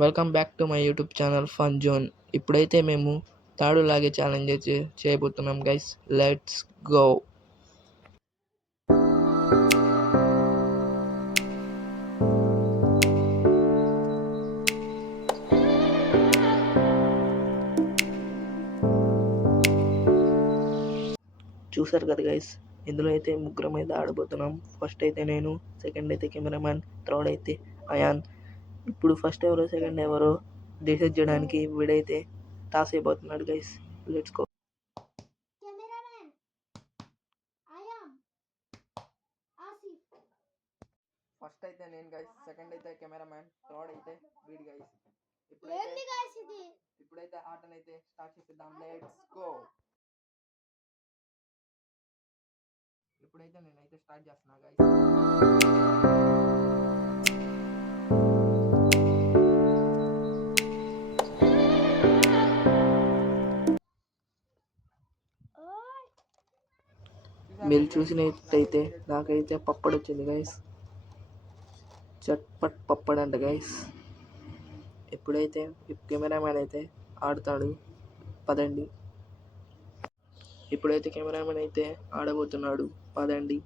Welcome back to my YouTube channel fun zone. ఇప్పుడైతే మేము తాడు లాగే ఛాలెంజ్ చేయబోతున్నాం గైస్. Let's go. చూసారు కదా గైస్, ఇందులో అయితే ముగ్గురం అయితే ఆడబోతున్నాం. ఫస్ట్ అయితే నేను, సెకండ్ అయితే కెమెరామ్యాన్, థర్డ్ అయితే అయాన్. ఇప్పుడు ఫస్ట్ ఎవరో సెకండ్ ఎవరో డిసైడ్ చేయడానికి వీడైతే టాస్ అయిపోతున్నాడు గైస్. Let's go. ఫస్ట్ అయితే నేను గైస్, సెకండ్ అయితే కెమెరామ్యాన్, థర్డ్ అయితే వీడి గైస్. ఇప్పుడైతే ఆటనైతే స్టార్ట్ చేపిద్దాం. Let's go. ఇప్పుడైతే నేనైతే స్టార్ట్ చేస్తున్నా గైస్. మీరు చూసినట్టయితే నాకైతే పప్పడు వచ్చింది గైస్. చట్పట్ పప్పడు అంట గైస్. ఇప్పుడైతే కెమెరామ్యాన్ అయితే ఆడుతాడు, పదండి. ఇప్పుడైతే కెమెరామ్యాన్ అయితే ఆడబోతున్నాడు, పదండి.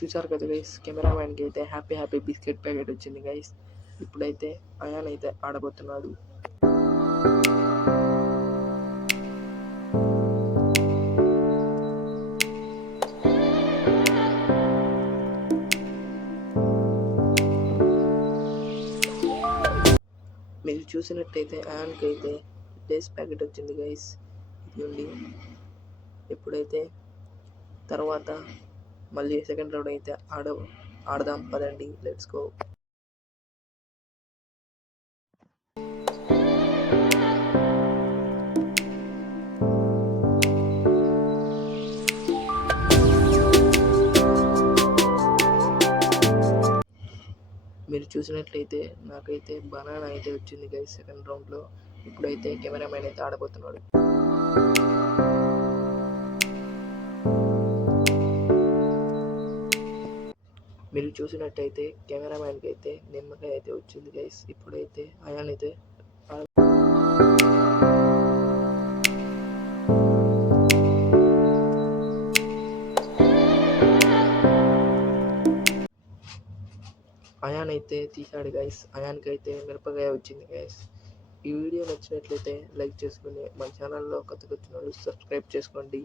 చూసారు కదా గైస్, కెమెరామ్యాన్కి అయితే హ్యాపీ బిస్కెట్ ప్యాకెట్ వచ్చింది గైస్. ఇప్పుడైతే అయాన్ అయితే ఆడబోతున్నాడు. మీరు చూసినట్టయితే అయాన్కి అయితే లేస్ ప్యాకెట్ వచ్చింది గైస్. ఇది ఇప్పుడైతే తర్వాత మళ్ళీ సెకండ్ రౌండ్ అయితే ఆడదాం, పదండి. Let's go. మీరు చూసినట్లయితే నాకైతే బనానా అయితే వచ్చింది గైస్ సెకండ్ రౌండ్లో. ఇప్పుడైతే కెమెరామ్యాన్ అయితే ఆడబోతున్నాడు. మీరు చూసినట్టయితే కెమెరామ్యాన్కి అయితే నిమ్మకాయ అయితే వచ్చింది గైస్. ఇప్పుడైతే అయాన్ అయితే అయాన్ అయితే తీశాడు గైస్. అయాన్కి అయితే మిరపకాయ వచ్చింది గైస్. ఈ వీడియో నచ్చినట్లయితే లైక్ చేసుకుని మన ఛానల్లో కొత్తగా వచ్చిన వాళ్ళు సబ్స్క్రైబ్ చేసుకోండి.